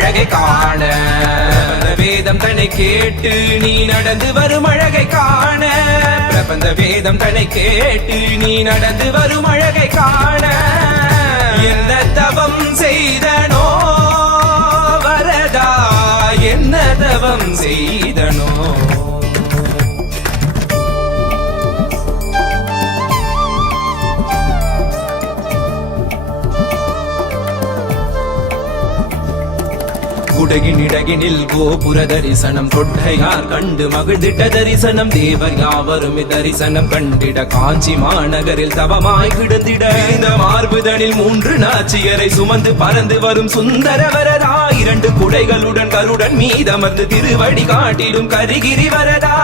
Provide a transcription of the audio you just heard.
அழகை காண வேதம் தன்னை கேட்டு நீ நடந்து வரும் அழகை காண பிரபந்த வேதம் தன்னை கேட்டு நீ நடந்து வரும் அழகை காண என்ன தவம் செய்தனோ வரதா என்ன தவம் செய்தனோ குடகினிடகினில் கோபுர தரிசனம் கொட்டையார் கண்டு மகிழ்ந்திட்ட தரிசனம் தேவர் யாவரும் தரிசனம் கண்டிட காஞ்சி மாநகரில் தவமாய் கிடந்திட இந்த மார்புதனில் 3 நாச்சியரை சுமந்து பறந்து வரும் சுந்தர வரதா 2 குடைகளுடன் கருடன் மீதமர்ந்து திருவடி காட்டிடும் கரிகிரி வரதா